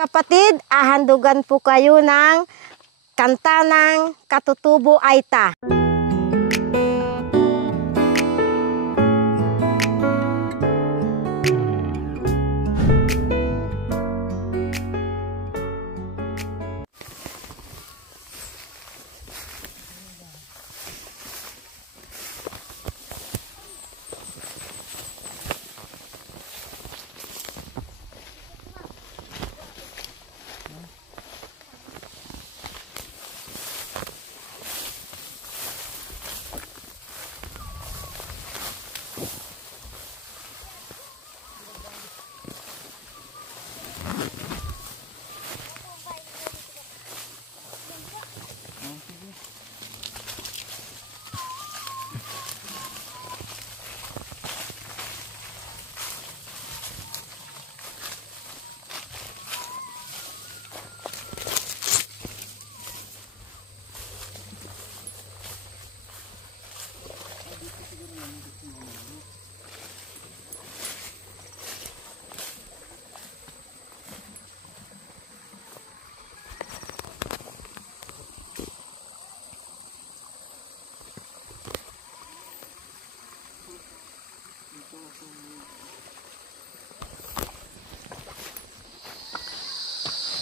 kapatid, ahandugan po kayo ng kanta ng Katutubo Aita.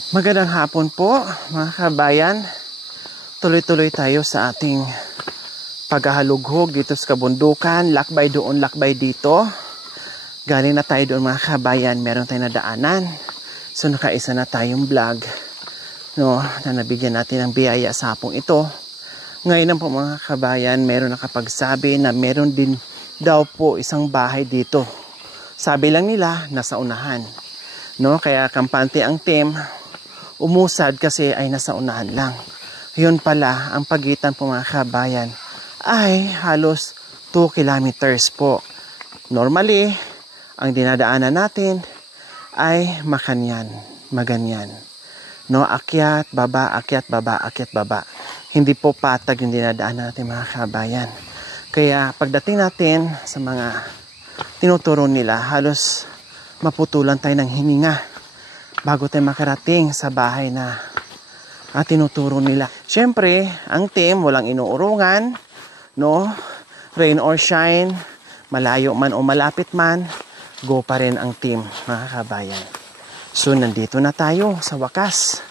Magandang hapon po mga kabayan. Tuloy-tuloy tayo sa ating paghahalughog dito sa kabundukan. Lakbay doon, lakbay dito. Galing na tayo doon mga kabayan. Meron tayong nadaanan. So nakaisa na tayong vlog, no, na nabigyan natin ng biyaya sa hapong ito. Ngayon po mga kabayan, meron nakapagsabi na meron din daw po isang bahay dito. Sabi lang nila nasa unahan, no? Kaya kampante ang team. Umusad kasi ay nasa unahan lang. Yun pala, ang pagitan po mga kabayan ay halos 2 kilometers po. Normally, ang dinadaanan natin ay makanyan, maganyan. No, akyat, baba, akyat, baba, akyat, baba. Hindi po patag yung dinadaanan natin mga kabayan. Kaya pagdating natin sa mga tinuturo nila, halos maputulan tayo ng hininga bago tayo makarating sa bahay na tinuturo nila. Siyempre, ang team walang inuurungan, no? Rain or shine, malayo man o malapit man, go pa rin ang team, mga kabayan. So, nandito na tayo sa wakas.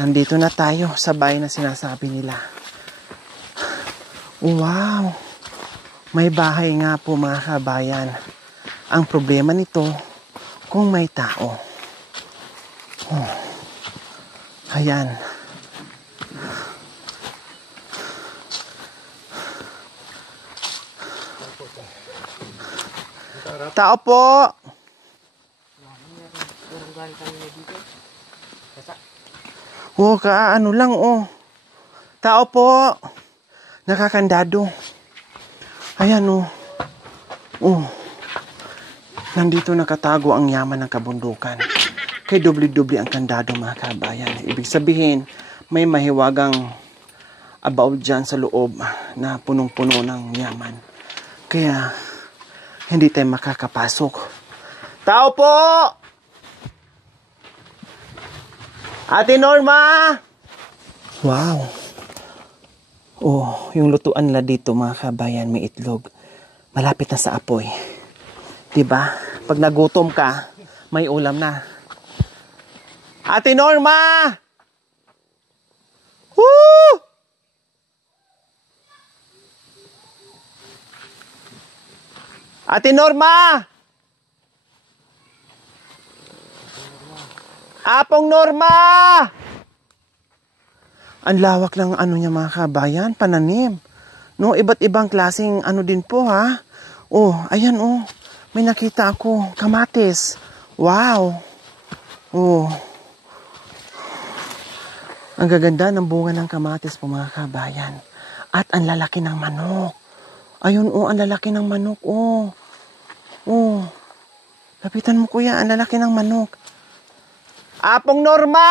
Nandito na tayo sa bahay na sinasabi nila. Wow! May bahay nga po mga kabayan. Ang problema nito, kung may tao. Oh. Ayan. Tao po. Oh, ano lang oh. Tao po. Nakakandado. Ayan oh. Oh. Nandito nakatago ang yaman ng kabundukan. Kay doble-doble ang kandado mga kabayan. Ibig sabihin, may mahiwagang abaw dyan sa loob na punong-puno ng yaman. Kaya, hindi tayo makakapasok. Tao po! Ate Norma! Wow! Oh, yung lutuan nila dito mga kabayan, may itlog. Malapit na sa apoy. Diba? Pag nagutom ka, may ulam na. Ate Norma! Woo! Ate Norma! Apong Norma! Ang lawak ng ano niya mga kabayan, pananim. No, iba't ibang klaseng ano din po ha. Oh, ayan oh. May nakita ako, kamatis. Wow. Oh. Ang gaganda ng bunga ng kamatis po mga kabayan. At ang lalaki ng manok. Ayun oh, ang lalaki ng manok oh. Oh. Lapitan mo kuya, ang lalaki ng manok. Apong Norma!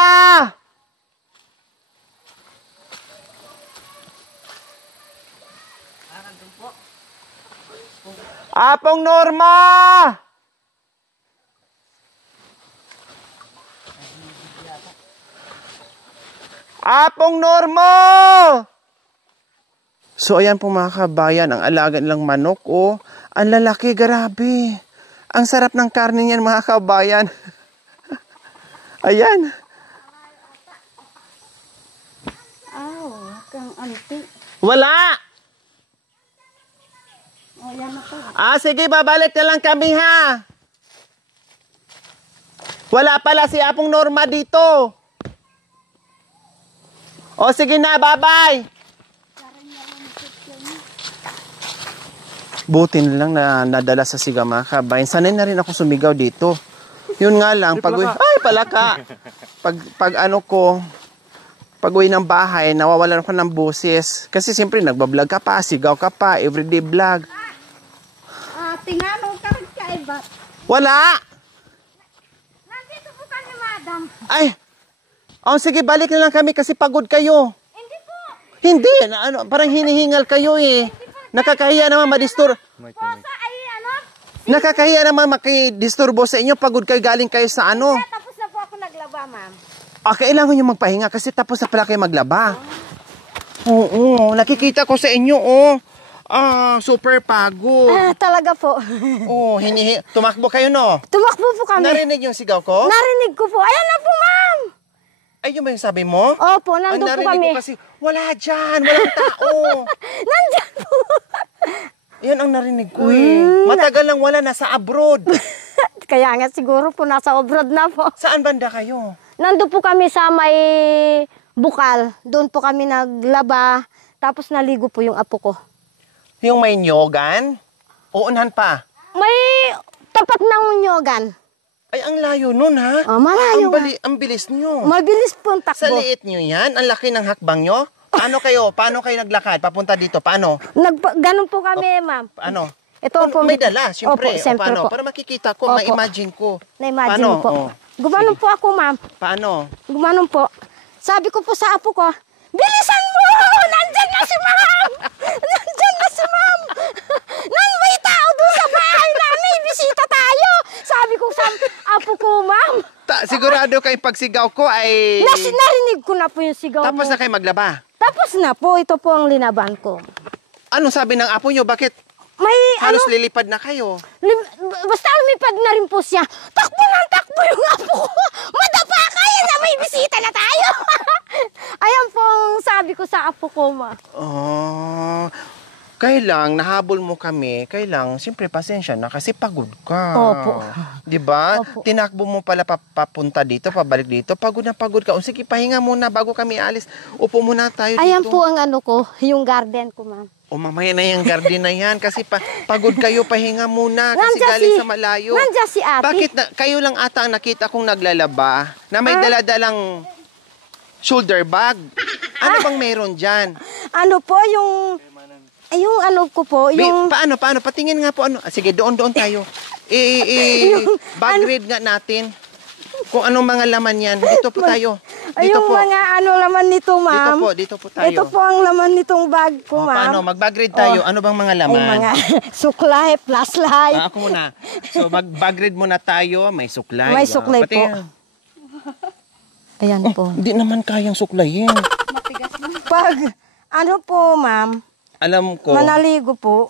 Apong Norma! Apong Normo! So ayan po mga kabayan, ang alaga nilang manok, oh. Ang lalaki, grabe. Ang sarap ng karne niyan mga kabayan. Ayan. Kang anti. Wala! Yan na po. Sige, babalik na lang kami ha. Wala pala si Apong Norma dito. Sige na, bye-bye. Buti na lang na nadala sa siga mga kabayan. Sanay na rin ako sumigaw dito. Yun nga lang, palaka. Pag ano ko, pag uwi ng bahay, nawawalan ako ng boses. Kasi siyempre, nagbablog ka pa, sigaw ka pa, everyday vlog. Tinanong ka rin kaiba. Wala! Nandito po kami, madam. Ay! Sige, balik na lang kami kasi pagod kayo. Hindi po. Hindi, parang hinihingal kayo eh. Nakakahiya naman madistur. Posa ay ano? Nakakahiya naman makidisturbo sa inyo. Pagod kayo, galing kayo sa ano. Tapos na po ako naglaba, ma'am. Kailangan nyo magpahinga kasi tapos na pala kayo maglaba. Oo, nakikita ko sa inyo, oh. Super pagod. Talaga po. Tumakbo kayo, no? Tumakbo po kami. Narinig yung sigaw ko? Narinig ko po. Ayan na po, ma'am. Ay, yun ba yung sabi mo? Opo, nandun po kami. Narinig ko kasi, wala dyan, walang tao. Nandyan po. Yan ang narinig ko eh. Matagal lang wala, nasa abroad. Kaya nga siguro po nasa abroad na po. Saan banda kayo? Nandun po kami sa may bukal. Doon po kami naglaba. Tapos naligo po yung apo ko. Yung may nyogan? Uunhan pa? May tapat ng unyogan. Ay, ang layo nun ha? Malayo Ang bilis nyo. Mabilis po ang takbo. Sa liit nyo yan? Ang laki ng hakbang nyo? Paano kayo naglakad? Papunta dito? Paano? Ganun po kami, ma'am. Paano? Ito po. May dala, siyempre. Opo, siyempre paano? po. Para makikita ko, Opo. ma-imagine ko. Na-imagine Paano? po. Gumanon po ako, ma'am. Paano? Gumanon po. Sabi ko po sa apo ko, bilisan mo! Nandyan na si ma'am! Nandyan na si ma'am! Nang may tao doon sa bahay namin, bisita tayo! Sabi ko sa apo ko, ma'am. Sigurado kayo pagsigaw ko ay... Narinig ko na po yung sigaw Tapos mo. na kayo maglaba? Tapos na po, ito po ang linaban ko. Ano sabi ng apo nyo? Bakit May halos lilipad na kayo? basta lumipad na rin po siya. Takbo yung apo ko. Madapa kaya na may bisita na tayo. Ayan po ang sabi ko sa apo ko, ma. Kailang nahabol mo kami, siyempre pasensya na kasi pagod ka. Opo. 'Di ba? Opo. Tinakbo mo pala papunta dito, pabalik dito. Pagod na pagod ka. Sige, pahinga muna bago kami alis. Upo muna tayo dito. Ayan po ang ano ko, yung garden ko, ma'am. Mamaya na yung garden na yan kasi pagod kayo, pahinga muna kasi galing sa malayo. Nandiyan si ate. Bakit kayo lang ata ang nakita kong naglalaba na may daladalang shoulder bag? Ano bang meron dyan? Ano po, yung ano ko po, yung... Paano? Patingin nga po ano. Sige, doon tayo. Bag read nga natin. Kung anong mga laman yan. Dito po tayo. Dito yung po. mga ano laman nito, ma'am. Dito po tayo. Ito po ang laman nitong bag ko, ma'am. Paano? Mag-bag read tayo. Ano bang mga laman? Ay, mga suklay, flashlight. Ako muna. So, mag-bag read muna tayo. May suklay. May suklay po. Ayan po. Hindi naman kayang suklayin. Pag, ano po, ma'am, Alam ko. manaligo po,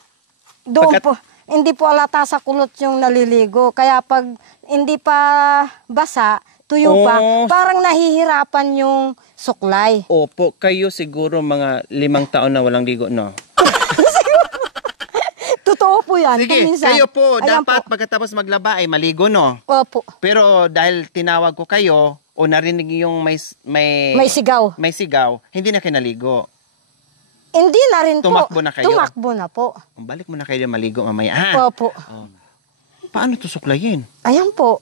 doon po, hindi po alata sa kulot yung naliligo. Kaya pag hindi pa basa, tuyo pa, parang nahihirapan yung suklay. Opo, kayo siguro mga 5 taon na walang ligo, no? Totoo po yan. Sige, minsan. kayo po, Ayan dapat pagkatapos maglaba ay maligo, no? Opo. Pero dahil tinawag ko kayo, o narinig yung may sigaw. may sigaw, hindi na kayo naligo. Hindi na rin Tumakbo po. na kayo? Tumakbo na po. Balik mo na kayo maligo mamaya, ha? Opo. Paano to suklayin? Ayan po.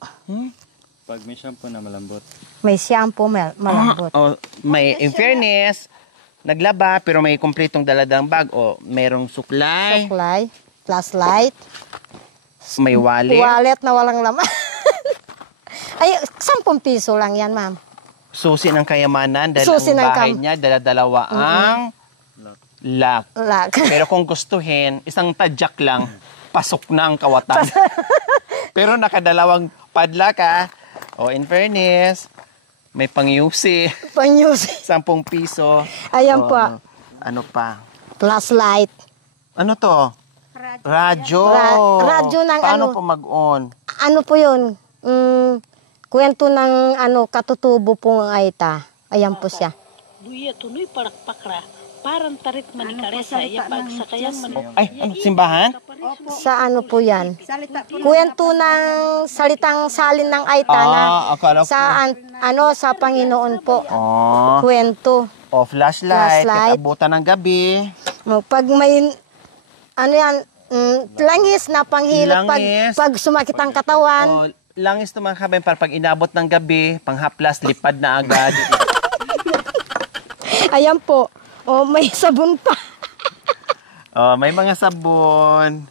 Pag may shampoo na malambot. May shampoo, malambot. In fairness, naglaba pero may kumpletong daladang bag. Merong suklay, Suklay, flashlight, may wallet, wallet na walang laman. Ay, 10 piso lang yan, ma'am. susi ng kayamanan dahil Susi ang ng bahay niya dala-dalawa ang lock. Lock. Pero kung gustuhin, isang tadyak lang, pasok na ang kawatan. Pero nakadalawang padlock, ha? In fairness, May pangyusi. Panyus. 10 piso. Ayan O, po. Ano pa? Flashlight. Ano to? Radyo. Radyo ng Paano ano? po mag-on? Ano po yun? Kwento ng katutubo pong Aita. Ayan po siya. Buya tuloy palakpakra. Parang tarik manikaresa. Iya pagsakayan Ay, ano, simbahan? Sa ano po yan? Kwento ng salitang salin ng Aita na akala ko. sa sa Panginoon po. Oh, Kwento. flashlight. Flashlight. Abutan ng gabi. Pag may langis na panghilot Langis. pag sumakit ang katawan. Oh, langis to mga kabayan para pag inabot ng gabi, panghaplas, lipad na agad. Ayan po. May sabon pa. Oh, may mga sabon.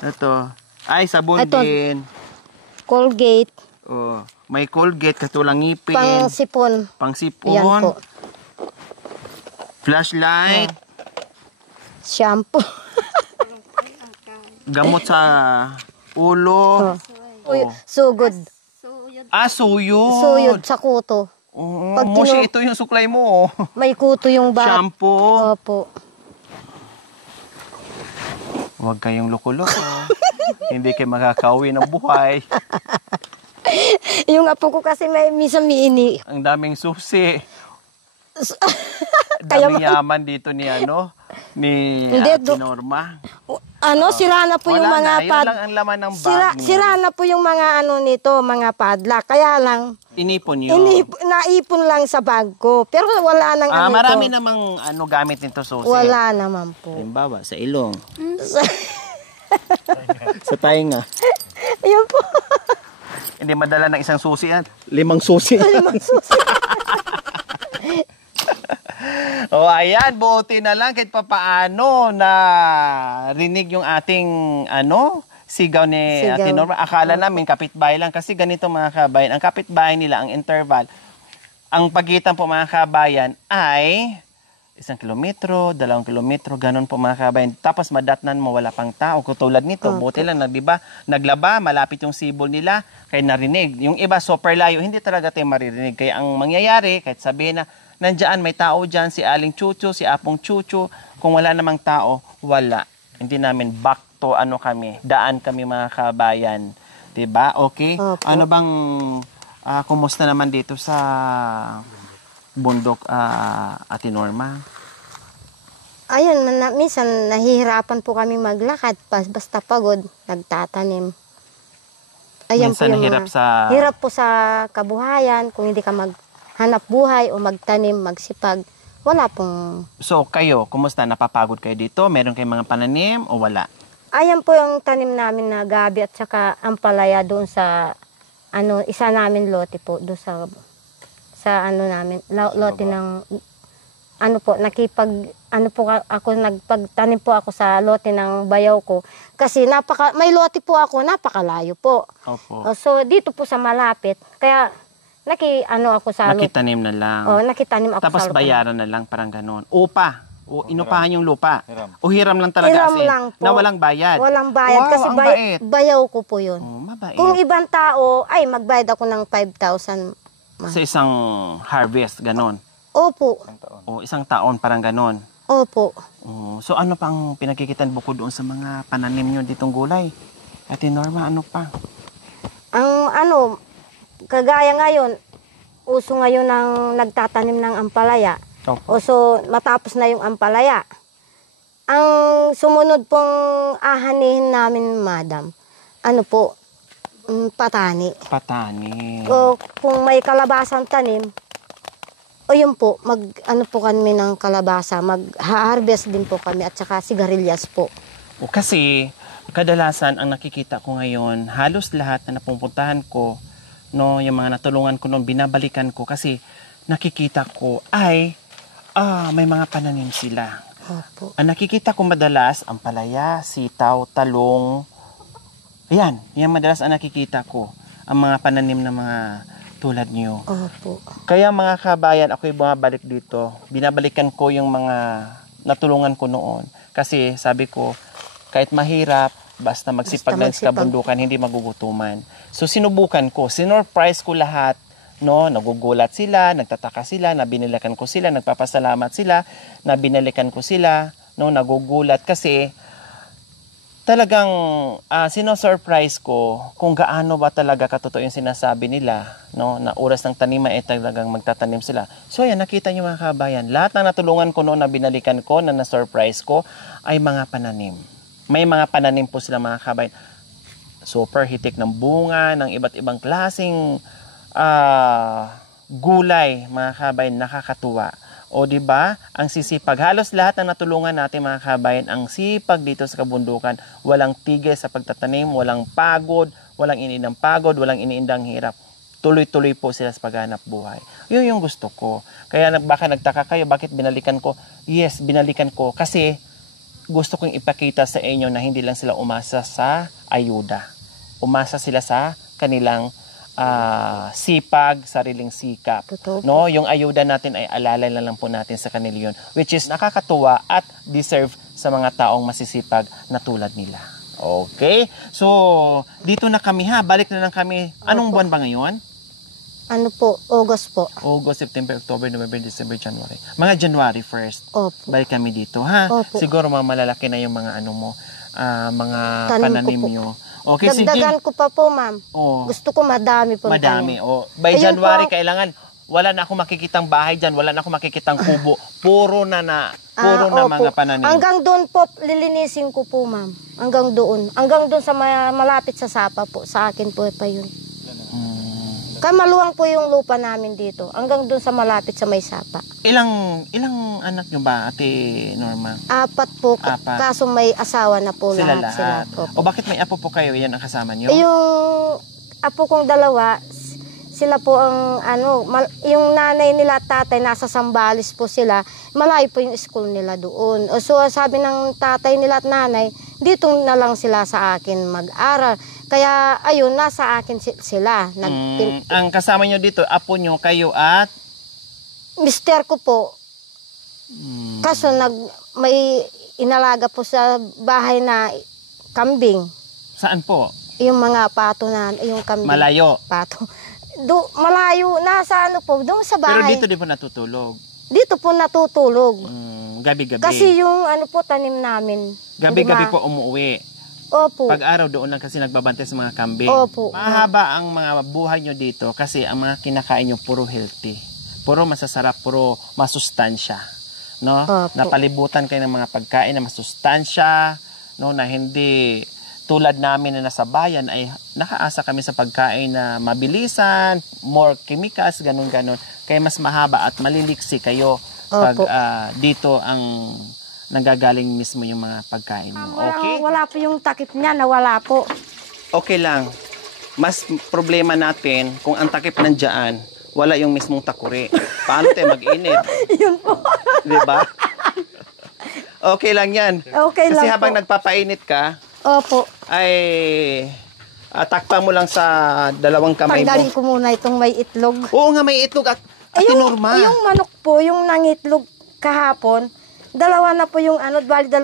Ito. Ay, sabon Ito. din. Colgate. Oh, may Colgate, katulang ngipin. Pangsipon. Pangsipon. Ayan po. Flashlight. Shampoo. Gamot sa ulo. Sugod. Suyod. Suyod sa kuto. Pag Moshi, ito yung suklay mo. May kuto yung Shampoo. Opo. Huwag kayong loko-loko. Hindi kayo makakauwi ng buhay. Yung apo ko kasi minsan may ini. Ang daming susi. Kaya Daming yaman dito ni Hindi, Ate Norma. Sira na po yung Wala mga na, yun lang ang laman ng bag niya. Sira na po yung mga nito, mga padlock. Kaya lang, Inipon yun. naipon lang sa bag ko. Pero wala nang Marami ito. namang gamit nito susi. Wala naman po. Halimbawa, sa ilong. Sa tainga. Ayun po. Hindi madala ng isang susi yan. 5 susi. Ayan, buti na lang kahit papaano na rinig yung ating sigaw ni Sigaw. Ate Norma. Akala namin kapitbahay lang kasi ganito mga kabayan. Ang kapitbahay nila, ang interval, ang pagitan po mga kabayan ay 1 kilometro, 2 kilometro, ganun po mga kabayan. Tapos madatnan mo, wala pang tao. Katulad nito, buti lang, naglaba, malapit yung sibol nila, kaya narinig. Yung iba, super layo, hindi talaga tayo maririnig. Kaya ang mangyayari, kahit sabihin na, nandiyan, may tao dyan, si Aling Chucho, si Apong Chucho, kung wala namang tao, wala. Hindi namin back to daan kami mga kabayan. Diba? Okay? Opo. Ano bang, kumusta naman dito sa bundok, Ate Norma? Ayun, minsan nahihirapan po kami maglakad. Basta pagod, nagtatanim. Ayan Minsan po yung hirap hirap po sa kabuhayan. Kung hindi ka maghanap buhay o magtanim, magsipag, wala pong... So, kayo, kumusta? Napapagod kayo dito? Meron kayong mga pananim o wala? Ayan po yung tanim namin na gabi at saka ampalaya doon sa isa namin lote po doon sa namin lote ng nagpagtanim po ako sa lote ng bayaw ko kasi may lote po ako, napakalayo po. Opo. So dito po sa malapit kaya ako sa Nakitanim na lang. nakitanim ako Tapos sa lupa. bayaran na lang, parang ganun. Upa. O inupahan yung lupa. Hiram. O hiram lang talaga Hiram as in, lang po. na walang bayad. Walang bayad Wow, kasi ang bait. bayaw ko po yun. Oh, mabait. Kung ibang tao, ay magbayad ako ng 5,000. Sa isang harvest, ganun. Opo. O isang taon, parang ganun. Opo. Oh, so ano pang pinagkikitan bukod doon sa mga pananim nyo ditong gulay? Ate Norma, ano pa? Ang kagaya ngayon, uso ngayon ng nagtatanim ng ampalaya. Opo. So, matapos na yung ampalaya. Ang sumunod pong ahanihin namin, madam, patani. Patani. O kung may kalabasang tanim, o yun po, po kami ng kalabasa, mag-harvest din po kami at saka sigarilyas po. O kasi, kadalasan ang nakikita ko ngayon, halos lahat na napupuntahan ko, yung mga natulungan ko noon, binabalikan ko kasi nakikita ko ay may mga pananim sila. Opo. Ang nakikita ko madalas, ampalaya, sitaw, talong. Yan madalas ang nakikita ko. Ang mga pananim na mga tulad niyo. Opo. Kaya mga kabayan, ako'y bumabalik dito. Binabalikan ko yung mga natulungan ko noon. Kasi sabi ko, kahit mahirap, basta magsipag lang sa kabundukan, hindi magugutuman. So sinubukan ko, sinurprise ko lahat no, nagugulat sila, nagtataka sila, na binilikan ko sila, nagpapasalamat sila, na binalikan ko sila, no, nagugulat kasi talagang sino-surprise ko kung gaano ba talaga katotoo yung sinasabi nila, no, na oras ng taniman ay talagang magtatanim sila. So yan, nakita niyo mga kabayan, lahat ng natulungan ko noon na binalikan ko, na na-surprise ko, ay mga pananim. May mga pananim po sila mga kabayan. Super hitik ng bunga, ng iba't ibang klaseng gulay, mga kabayan, nakakatuwa. O di ba? Ang sisipag. Halos lahat ng natulungan natin mga kabayan, ang sipag dito sa kabundukan, walang tigil sa pagtatanim, walang pagod, walang iniindang pagod, walang iniindang hirap. Tuloy-tuloy po sila sa paghanap buhay. Yun yung gusto ko. Kaya baka nagtaka kayo, bakit binalikan ko? Yes, binalikan ko kasi gusto kong ipakita sa inyo na hindi lang sila umasa sa ayuda. Umasa sila sa kanilang sipag, sariling sikap. Totoo. No, yung ayuda natin ay alalay na lang po natin sa kanila yun, which is nakakatuwa at deserve sa mga taong masisipag na tulad nila. Okay? So, dito na kami ha. Balik na lang kami. Anong buwan ba ngayon? Ano po, August po. August, September, October, November, December, January. Mga January 1st. Opo. Balik kami dito ha. Opo. Siguro malalaki na yung mga ano mo, mga Tanim ko pananim po. nyo. Okay, Dagdagan sige. ko pa po, ma'am. Oh. Gusto ko madami po. Madami. O, by Ayun January, po. kailangan, wala na akong makikitang bahay dyan, wala na akong makikitang kubo. Puro na Opo. mga pananim. Hanggang doon po, lilinisin ko po, ma'am. Hanggang doon. Hanggang doon sa malapit sa sapa po. Sa akin po pa yun. Kaya maluwang po yung lupa namin dito. Hanggang doon sa malapit sa may sapa. Ilang anak nyo ba, Ate Norma? 4 po. Apat. Kaso may asawa na po Sila lahat. lahat. Opo. O bakit may apo po kayo? Yan ang kasama nyo? Yung apo kong dalawa, sila po ang yung nanay nila at tatay nasa Sambales po sila, malayo po yung school nila doon. So sabi ng tatay nila at nanay, dito na lang sila sa akin mag-aral. Kaya ayun, nasa akin sila. Ang kasama nyo dito, apo nyo, kayo at? Mister ko po. Kaso may inalaga po sa bahay na kambing. Saan po? Yung mga pato na, yung kambing. Malayo. Pato. Malayo, nasa po, doon sa Pero bahay. dito di po natutulog? Dito po natutulog. Gabi-gabi? Kasi yung tanim namin. Gabi-gabi Di ba? po umuwi? Opo. Pag-araw doon lang kasi nagbabantay sa mga kambing. Opo. Mahaba ang mga buhay nyo dito kasi ang mga kinakain nyo puro healthy. Puro masasarap, puro masustansya. No? Opo. Napalibutan kayo ng mga pagkain na masustansya, no, na hindi tulad namin na nasa bayan ay nakaasa kami sa pagkain na mabilisan, more chemicals, ganun-ganun. Kaya mas mahaba at maliliksi kayo pag Opo. dito ang nanggagaling mismo yung mga pagkain mo. Okay? Wala po yung takip niya, nawala po. Okay lang. Mas problema natin kung ang takip nandiyan, wala yung mismong takuri. Paano tayo mag-init? Yun po. Diba? Okay lang yan. Okay Kasi lang habang po. nagpapainit ka, Opo. ay takpan mo lang sa dalawang kamay Tanggalin mo. ko muna itong may itlog. Oo nga, may itlog at Ate Norma. Yung manok po, yung nangitlog kahapon, dalawa na po yung bali 2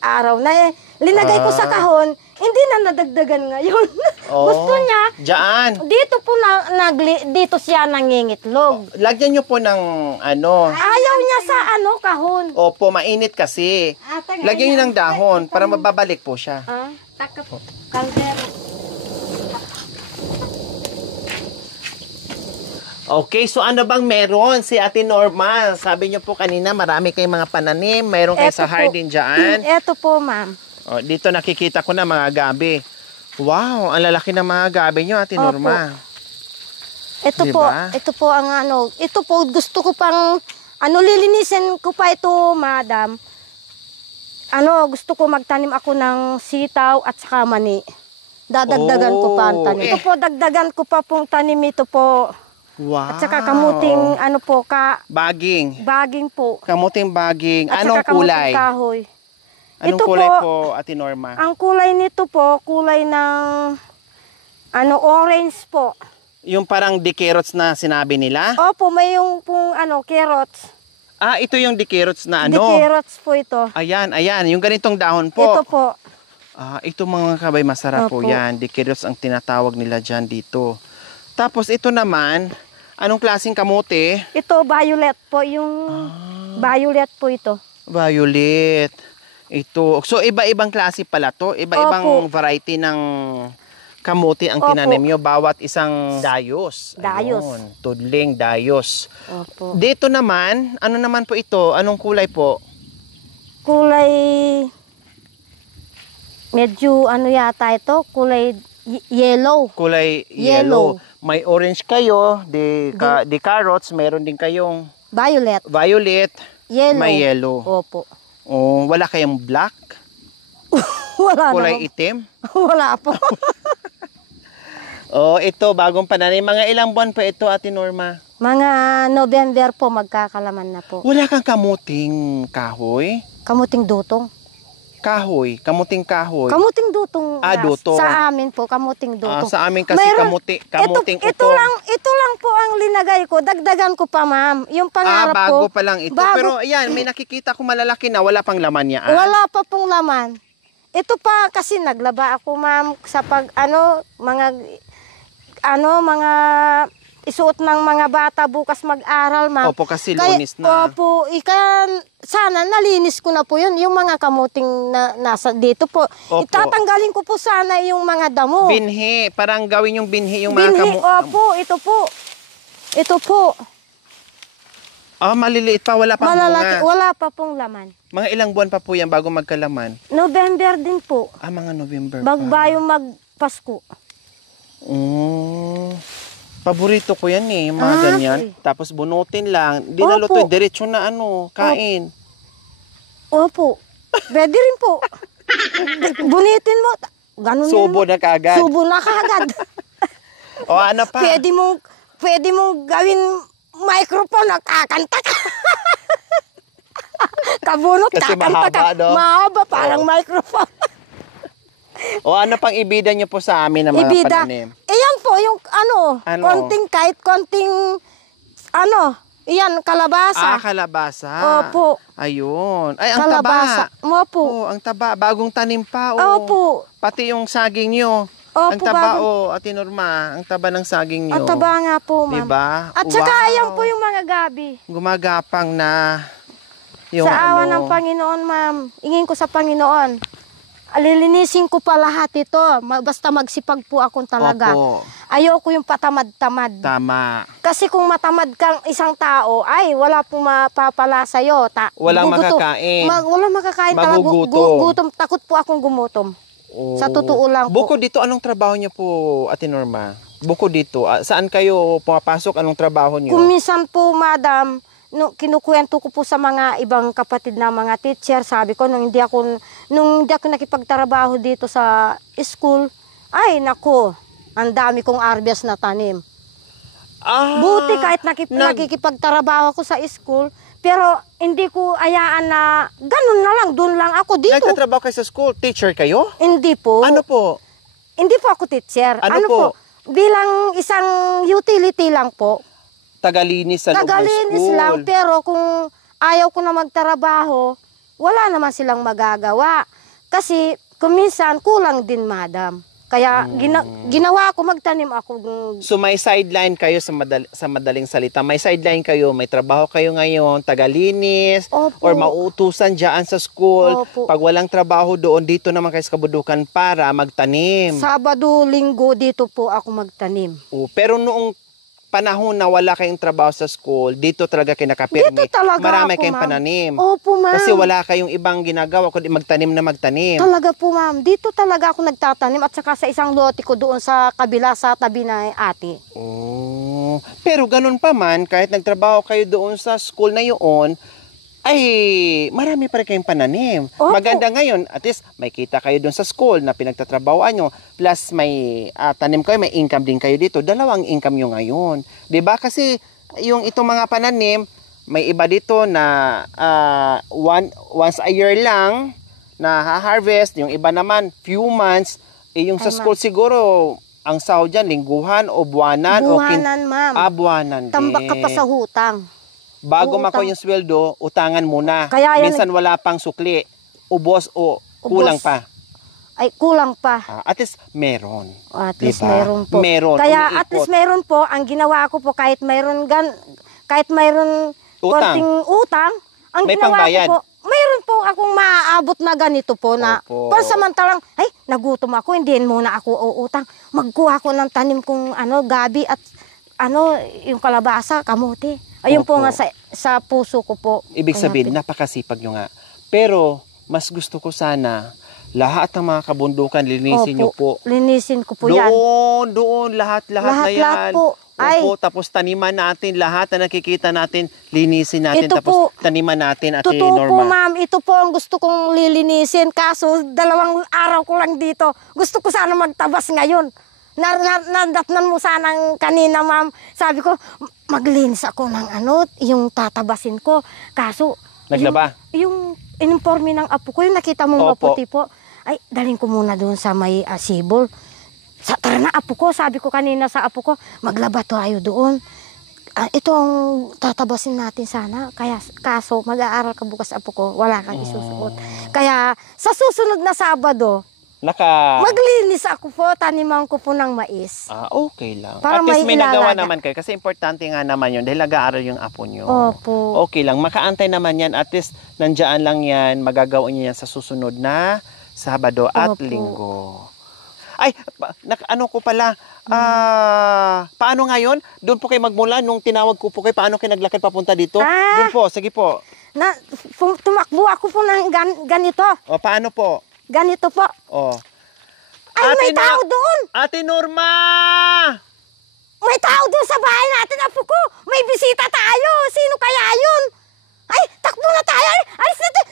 araw na linagay ko sa kahon, hindi na nadagdagan ngayon. Gusto niya, Diyan. dito po dito siya nangingitlog. Lagyan nyo po ng Ayaw niya sa kahon. Opo, mainit kasi. Lagyan nyo ng dahon para mababalik po siya. Taka po. Kaldero. Okay, so ano bang meron si Ate Norma? Sabi niyo po kanina marami kayong mga pananim, mayroon kayo sa hardin dyan. Ito po, ma'am. O, dito nakikita ko na mga gabi. Wow, ang lalaki ng mga gabi niyo, Ate Opo. Norma. Ito Diba? po ang ito po gusto ko pang lilinisin ko pa ito, madam. Gusto ko magtanim ako ng sitaw at saka mani. Dadagdagan ko pa ang tanim. Ito po, dagdagan ko pa pong tanim ito po. Wow. At saka kamuting Baging. baging po. Kamuting baging. At Anong saka kamuting kulay? kahoy. Anong Ito kulay po, po, Ate Norma? Ang kulay nito po, kulay ng orange po. Yung parang di carrots na sinabi nila? Opo, may yung pong carrots. Ito yung di carrots na Di carrots po ito. Ayan, yung ganitong dahon po. Ito po. Ito mga kabay, masarap po Opo. yan. Di carrots ang tinatawag nila dyan dito. Tapos ito naman, Anong klaseng kamote? Ito, violet po. Yung violet po ito. Violet. Ito. So, iba-ibang klase pala to. Iba-ibang Opo. variety ng kamote ang Opo. tinanim nyo. Bawat isang dayos. Dayos. Ayun. Tudling, dayos. Opo. Dito naman, ano naman po ito? Anong kulay po? Kulay, medyo ano yata ito, kulay yellow. Kulay Yellow. yellow. May orange kayo, di carrots, meron din kayong Violet. violet, Yellow. may yellow. Opo. Oh, wala kayong black, Wala kulay naman. itim. Wala po. Oh, ito bagong pananim. Mga ilang buwan pa ito, Ate Norma? Mga November po, magkakalaman na po. Wala kang kamuting kahoy? Kamuting dutong. Kamuting kahoy. Kamuting dutong. Dutong. Sa amin po, kamuting dutong. Sa amin kasi Mayroon- kamuting ito utong. ito lang po ang linagay ko. Dagdagan ko pa, ma'am. Yung pangarap Bago ko. pa lang ito. bago- Pero ayan, may nakikita ko malalaki na wala pang laman yan. Wala pa pong laman. Ito pa kasi naglaba ako, ma'am, sa mga isuot ng mga bata bukas mag-aral, ma'am. Opo, kasi Lunes na. Opo, sana nalinis ko na po yun. Yung mga kamuting na nasa dito po. Opo. Itatanggalin ko po sana yung mga damo. Binhi. Parang gawin yung binhi yung mga Binhi, opo, ito po. Ito po. Maliliit pa. Wala pang Malalaki, bunga. wala pa pong laman. Mga ilang buwan pa po yan bago magkalaman. November din po. Mga November pa. Bagbayo magpasko. Paborito ko yan yung mga ganyan. Okay. Tapos bunutin lang. Di na luto, Opo. diretso na kain. Opo. Pwede rin po. Bunitin mo. Ganun Subo na kaagad. Subo na kaagad. O ano pa? Pwede mong gawin microphone na kakanta ka. Kabunot, Kasi kakanta ka. mahaba, no? Mahaba, parang microphone. O ano pang ibida nyo po sa amin ng mga Ibida. pananim? Iyan po, yung Ano? konting, iyan, kalabasa. Kalabasa. Opo. Ayun. Ay, ang Kalabasa. taba. Opo. Ang taba. Bagong tanim pa. Opo. Pati yung saging nyo. Opo, ang taba, bagong- Ate Norma. Ang taba ng saging nyo. Ang taba nga po, ma'am. Diba? At saka Wow. ayan po yung mga gabi. Gumagapang na. Yung Sa awa ng Panginoon, ma'am. Ingin ko sa Panginoon. Alilinisin ko pa lahat ito. Basta magsipag po akong talaga. Opo. Ayoko yung patamad-tamad. Tama. Kasi kung matamad kang isang tao, ay wala pong mapapala sa'yo. Walang makakain. Walang makakain talaga. Magugutom. Gutom. Takot po akong gumutom. Sa totoo lang po. Bukod dito, anong trabaho niyo po, Ate Norma? Bukod dito, saan kayo pumapasok? Anong trabaho niyo? Kung minsan po, madam, kinukwento ko po sa mga ibang kapatid na mga teacher, sabi ko, nung hindi ako nakipagtrabaho dito sa school, ay nako, ang dami kong arbes na tanim. Buti kahit nakikipagtrabaho ako sa school, pero hindi ko ayaan na ganun na lang, doon lang ako dito. Nagtatrabaho kayo sa school? Teacher kayo? Hindi po. Ano po? Hindi po ako teacher. Ano po? Bilang isang utility lang po. Tagalinis sa loob ng Tagalinis school. lang, pero kung ayaw ko na magtrabaho, wala naman silang magagawa. Kasi kung minsan, kulang din, madam. Kaya ginawa ko, magtanim ako. So may sideline kayo sa madaling salita. May sideline kayo, may trabaho kayo ngayon, tagalinis, Opo. or mauutusan dyan sa school. Opo. Pag walang trabaho doon, dito naman kayo sa Kabudukan para magtanim. Sabado, linggo, dito po ako magtanim. Pero noong panahon na wala kayong trabaho sa school, dito talaga kayo nakapirmi. Dito talaga Marami ako, kayong ma'am. pananim. Opo, ma'am. Kasi wala kayong ibang ginagawa kundi magtanim na magtanim. Talaga po, ma'am. Dito talaga ako nagtatanim at saka sa isang lote ko doon sa kabila sa tabi na ate. Oh. Pero ganun pa man, kahit nagtrabaho kayo doon sa school na yun, ay marami pa rin kayong pananim. Opo. Maganda ngayon, at least may kita kayo doon sa school na pinagtatrabahoan nyo, plus may tanim kayo, may income din kayo dito. Dalawang income nyo ngayon. 'Di ba? Kasi yung itong mga pananim, may iba dito na once a year lang na ha-harvest, yung iba naman few months, yung sa Ay, school siguro ang sahod dyan, lingguhan o buwanan. Buwanan, ma'am. Buwanan din. Tambak ka pa sa hutang. Bago utang. makuha yung sweldo, utangan muna. Kaya yan- Minsan wala pang sukli. Ubos o kulang Ubos. pa. Ay, kulang pa. At least meron. At least Diba? meron po. Meron, Kaya umiikot. at least meron po, ang ginawa ko po kahit mayroon konting utang, ang May ginawa pangbayad. ko po, mayroon po akong maaabot na ganito po na Opo. pansamantalang, ay, nagutom ako, hindi muna ako uutang. Magkuha ko ng tanim kong gabi at yung kalabasa, kamote. Ayun po Opo. nga sa puso ko po. Ibig Kaya sabihin, napakasipag nyo nga. Pero, mas gusto ko sana, lahat ng mga kabundukan, linisin nyo po. Linisin ko po yan. Doon, lahat na yan. Lahat po. Ay. Opo, tapos taniman natin, lahat na nakikita natin, linisin natin. Ito Tapos po. taniman natin, Ate Totoo po, Norma. ma'am. Ito po ang gusto kong lilinisin. Kaso, 2 araw ko lang dito. Gusto ko sana magtabas ngayon. Nadatnan mo sanang kanina, ma'am. Sabi ko, maglinis ako ng yung tatabasin ko. Kaso, Naglaba? Yung inimporme ng apo ko, yung nakita mong Opo. maputi po. Ay, dalhin ko muna doon sa may sibol. Tara na, apo ko. Sabi ko kanina sa apo ko, maglaba tayo doon. Ito ang tatabasin natin sana. Kaso, mag-aaral ka bukas, apo ko. Wala kang isusuot. Kaya, sa susunod na Sabado, maglinis ako po, taniman ko po ng mais. Okay lang. Para At least may may nagawa ilalaga. naman kayo. Kasi importante nga naman yun. Dahil nag-aaral yung apo nyo. Opo. Okay lang. Makaantay naman yan. At least, nandiyan lang yan. Magagawa niyo yan sa susunod na Sabado at Opo. Linggo. Ay, ano ko pala. Paano ngayon? Doon po kayo magmula. Nung tinawag ko po kayo, paano kayo naglakad papunta dito? Doon po. Sige po. Tumakbo ako po ng ganito. O, paano po? Ganito po. O. Ay, may tao doon. Ate Norma! May tao doon sa bahay natin, apo ko. May bisita tayo. Sino kaya yun? Ay, takbo na tayo. Alis na tayo.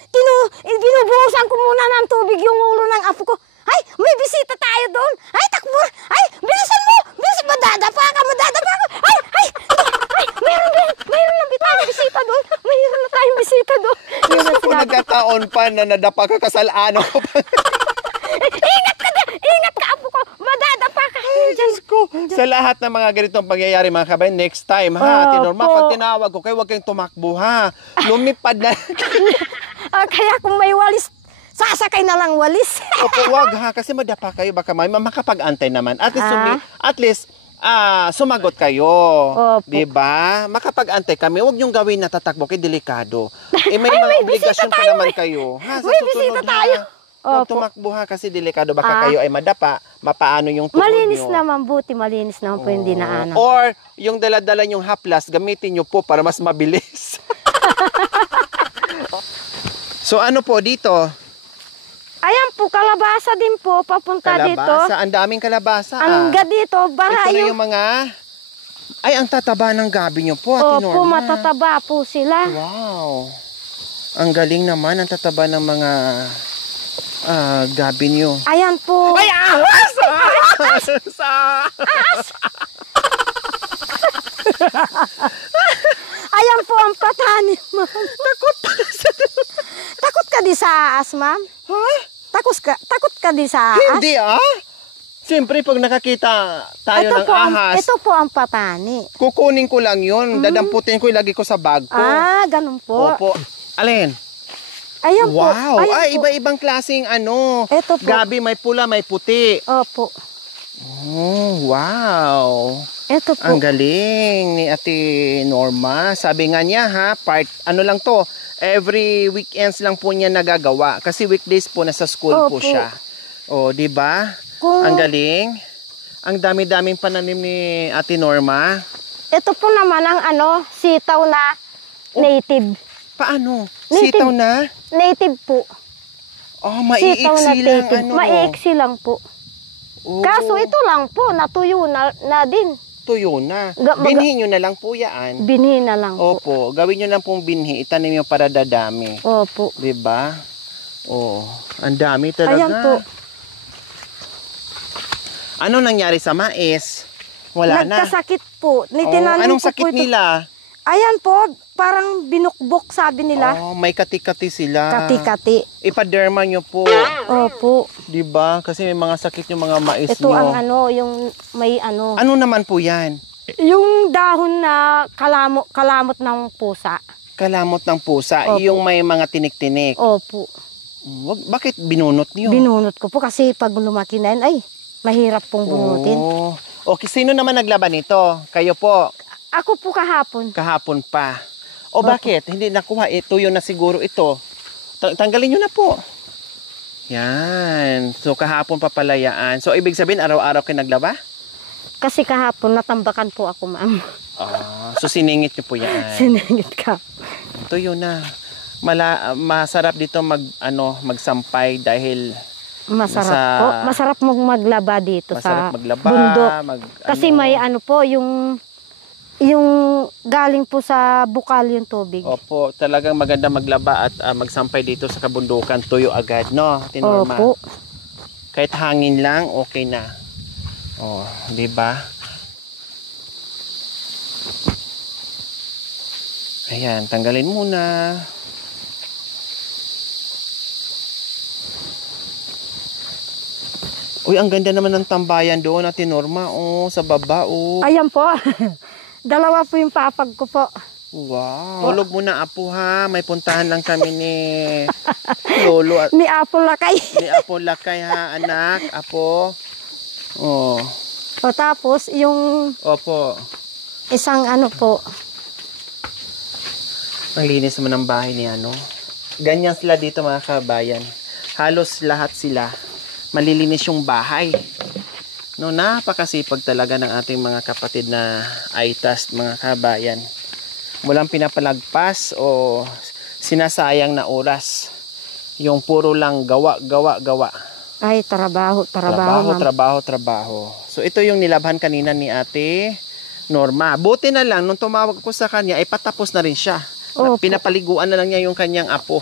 Binubuhusan ko muna ng tubig yung ulo ng apo ko. Ay, may bisita tayo doon. Ay, takbo. Ay, bilisan mo. Bilisan, madadapa ka. Ay, mayroon na tayong bisita doon. Mayroon na tayong bisita doon. Yun ang Kung sinabi. nagkataon pa na nadapa ka kasalaan ko pa. Ingat ka, apo ko. Madadapa ka. Sa lahat ng mga ganitong pangyayari, mga kabayan, next time, ha? Ate Norma, Opo. pag tinawag ko kayo, huwag kayong tumakbo, ha? Lumipad na. Kaya kung may walis, sasakay na lang walis. Opo, wag, ha? Kasi madapa kayo, baka may makapag-antay naman. At least, sumagot kayo. Opo. Diba? Makapag-antay kami. Huwag niyong gawin na tatakbo kay delikado. May mga obligasyon pa naman kayo. Ha? Sa May susunod, bisita tayo. Huwag Opo. tumakbo, ha? Kasi delikado. Baka kayo ay madapa. Mapaano yung tuhod Malinis nyo. naman, buti malinis naman po, hindi na ano. Or, yung dala-dala yung haplas, gamitin nyo po para mas mabilis. So, ano po dito? Ayan po, kalabasa din po, papunta dito. Kalabasa. Ang daming kalabasa. Hanggang dito, bara Ito na yung... yung mga... Ay, ang tataba ng gabi nyo po, Ate Opo, Norma. matataba po sila. Wow. Ang galing naman, ang tataba ng mga gabi nyo. Ayan po. Ay, ahas! Ayan po ang patani, ma'am. Takot ka di sa ahas, ma'am? Ha? Takot ka di sa ahas? Hindi Siyempre, pag nakakita tayo ng ahas, Ito po ang patani. kukunin ko lang yun. Dadamputin ko, ilagay ko sa bag ko. Ganun po. Opo. Alin? Ayan po. Wow. Ayan po. Iba-ibang klaseng Ito po. gabi, may pula, may puti. Opo. Oh, wow. Ito po. Ang galing ni Ate Norma. Sabi nga niya lang to. Every weekends lang po niya nagagawa. Kasi weekdays po nasa school po Opo. siya. O, di ba? Ang galing. Ang dami-daming pananim ni Ate Norma. Ito po naman ang sitaw na native. Paano? Native. Sitaw na? Native po. Oh, Sitaw na maiiksi lang. native. Maiiksi lang po. Oh, Kaso ito lang po, natuyo na din. tuyo na. Ga- Binhi nyo na lang po yan. Binhi na lang po. Opo, gawin nyo lang pong binhi. Itanim nyo para dadami. Opo. Diba? Oh, ang dami talaga. Ayan po. Ano nangyari sa mais? Wala na. Nagkasakit po. Oh, Tinanim anong ko sakit po ito. nila? Ayan po, parang binukbok sabi nila. Oh, may kati-kati sila. Kati-kati. Ipaderma nyo po. Opo. Diba? Kasi may mga sakit yung mga mais Ito nyo. ang yung may Ano naman po yan? Yung dahon na kalamot ng pusa. Kalamot ng pusa. Opo. Yung may mga tinik-tinik. Opo. Bakit binunot niyo? Binunot ko po kasi pag lumaki na yun, ay, mahirap pong bunutin. Oh. Okay, sino naman naglaban nito? Kayo po. Ako po kahapon. Kahapon pa. O bakit? Hindi nakuha. Tuyo na siguro ito. Tanggalin nyo na po. Yan. So, kahapon papalayaan. So, ibig sabihin, araw-araw kayo naglaba? Kasi kahapon natambakan po ako, ma'am. So, siningit nyo po yan. Siningit ka. Tuyo na. Masarap dito magsampay dahil Masarap po. Masarap maglaba dito sa bundok. Kasi may po, yung galing po sa bukal yung tubig. Opo, talagang maganda maglaba at magsampay dito sa kabundukan, tuyo agad, no? Tinorma. Opo. Kahit hangin lang, okay na. Oh, di ba? Ayan, tanggalin muna. Uy, ang ganda naman ng tambayan doon na Tinorma. Oh, sa baba, oh. Ayan po. Dalawa po yung papag ko po. Wow. Hulog muna, apo, ha. May puntahan lang kami ni Lolo. Ni Apo Lakay. Ni Apo Lakay, ha, anak. Apo. Oh. O tapos, yung Opo. isang po. Ang linis naman ng bahay ni ano. Ganyan sila dito, mga kabayan. Halos lahat sila. Malilinis yung bahay. No, napakasipag talaga ng ating mga kapatid na ITAS, mga kabayan. Walang pinapalagpas o sinasayang na oras. Yung puro lang gawa. Ay, trabaho, Trabaho. So, ito yung nilabhan kanina ni Ate Norma. Buti na lang, nung tumawag ko sa kanya, ay patapos na rin siya. Pinapaliguan na lang niya yung kanyang apo.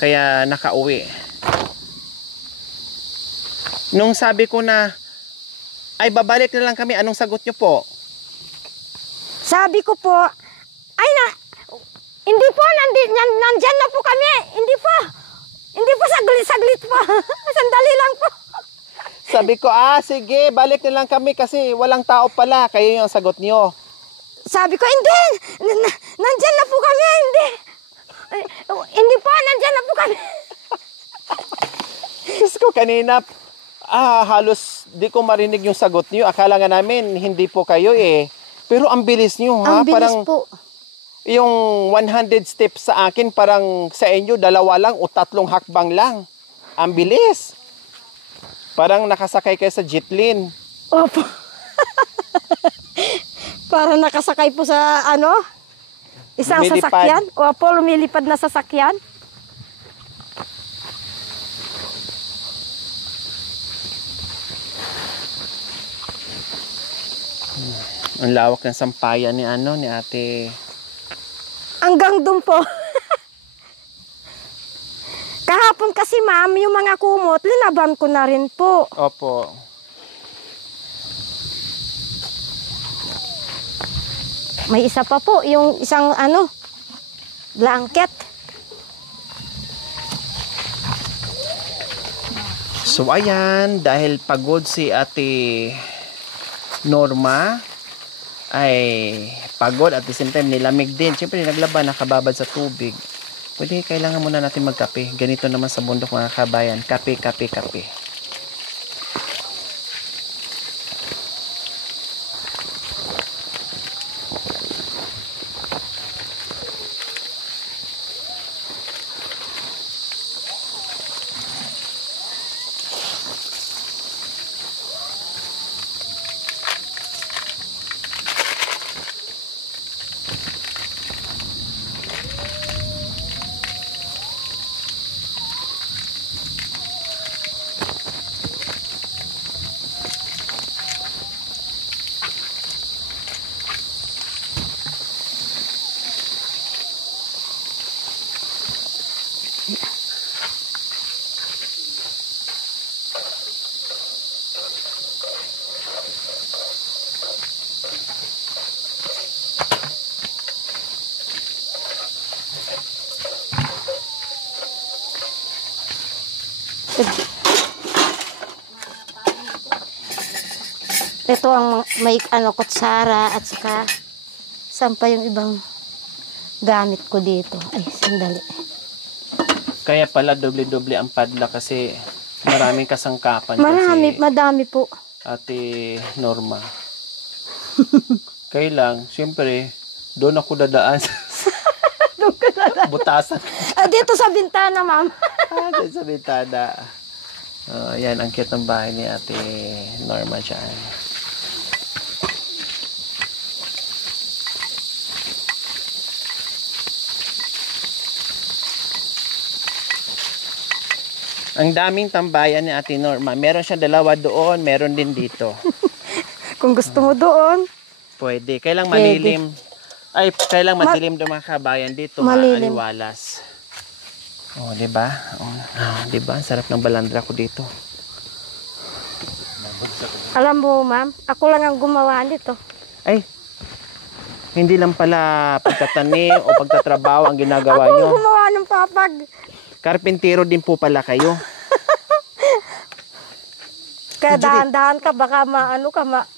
Kaya nakauwi. Nung sabi ko na, ay babalik na lang kami, anong sagot niyo po? Sabi ko po, hindi po, nandyan na po kami. Hindi po, saglit po. Sandali lang po. Sabi ko, sige, balik na lang kami kasi walang tao pala. Kayo yung sagot niyo. Sabi ko, hindi, nandyan na po kami, hindi. Hindi po, nandyan na po kami. Diyos ko, kanina, halos di ko marinig yung sagot niyo. Akala nga namin, hindi po kayo eh. Pero ang bilis niyo, ha? Ang bilis parang, po. Yung 100 steps sa akin, parang sa inyo, 2 lang o 3 hakbang lang. Ang bilis. Parang nakasakay kayo sa jetlin. Opo. Parang nakasakay po sa isang Lumilipad. sasakyan. Opo, lumilipad na sasakyan. Ang lawak ng sampayan ni Ate. Hanggang doon po. Kahapon kasi, ma'am, yung mga kumot, linaban ko na rin po. Opo. May isa pa po, yung isang blanket. So ayan, dahil pagod si Ate Norma, ay pagod at the same time nilamig din. Siyempre naglaba, nakababad sa tubig. Pwede, kailangan muna natin magkape. Ganito naman sa bundok, mga kabayan. Kape. Ito ang may kutsara at saka saan pa yung ibang gamit ko dito. Ay, sandali. Kaya pala doble-doble ang padla kasi maraming kasangkapan Marami, kasi madami po. Ate Norma. Kaya lang, siyempre, doon ako dadaan. Doon ka na. Butasan. Dito sa bintana, ma'am. Doon sa bintana. Yan, ang cute ng bahay ni Ate Norma dyan. Ang daming tambayan ni Ate Norma. Meron siya dalawa doon, meron din dito. Kung gusto mo doon. Pwede. Kailang Pwede. malilim. Ay, kailang madilim doon mga kabayan dito. Malilim. Maaliwalas. Oh, di ba? Di ba? Ang sarap ng balandra ko dito. Alam mo, ma'am, ako lang ang gumawa nito. Ay, hindi lang pala pagtatanim o pagtatrabaho ang ginagawa Ako nyo. ang gumawa ng papag. Karpintero din po pala kayo. Kaya dahan-dahan ka, baka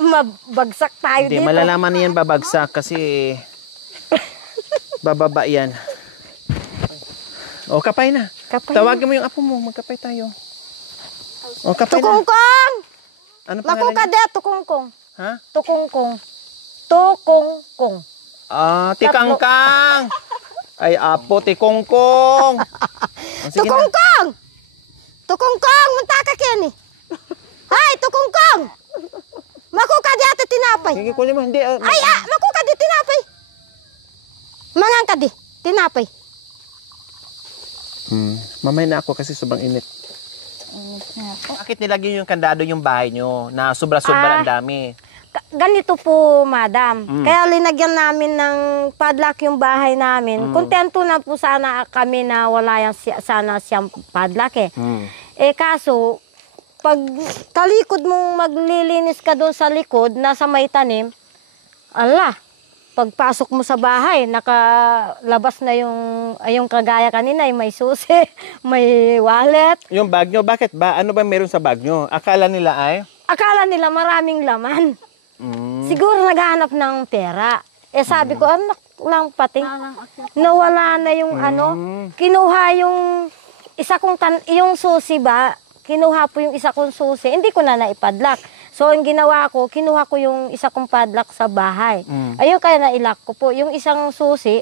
mabagsak tayo Hindi, dito. malalaman niyan babagsak kasi bababa yan. O, kapay na. Kapay Tawagin mo yung apo mo. Magkapay tayo. O, kapay na. Tukungkong! Ano Naku pangalan ka niya? de, tukungkong. Ha? Tukungkong. Tukungkong. Tikangkang! Ay, apo, tikongkong! O, sige na. Tukungkong! Tukungkong! Munta ka kini. Hay, tukungkong! Maku ka di ate tinapay. Sige, kunin mo. Hindi. Ay, maku ka di tinapay. Mangang ka di, tinapay. Mamay na ako kasi sobrang init. Bakit nilagyan yung kandado yung bahay nyo na sobra-sobra ang dami? Ganito po, madam. Kaya linagyan namin ng padlock yung bahay namin. Kontento na po sana kami na wala yung sana siyang padlock eh. Eh kaso, pag talikod mong maglilinis ka doon sa likod, nasa may tanim, ala, pagpasok mo sa bahay, nakalabas na yung kagaya kanina, may susi, may wallet. Yung bag nyo, bakit ba? Ano ba meron sa bag nyo? Akala nila ay? Akala nila maraming laman. Siguro naghahanap ng pera. Eh sabi ko, anak lang pating. Nawala na yung kinuha yung isa kong yung susi ba, kinuha po yung isa kong susi, hindi ko na naipadlock. So, ang ginawa ko, kinuha ko yung isa kong padlock sa bahay. Ayun, kaya nailock ko po. Yung isang susi,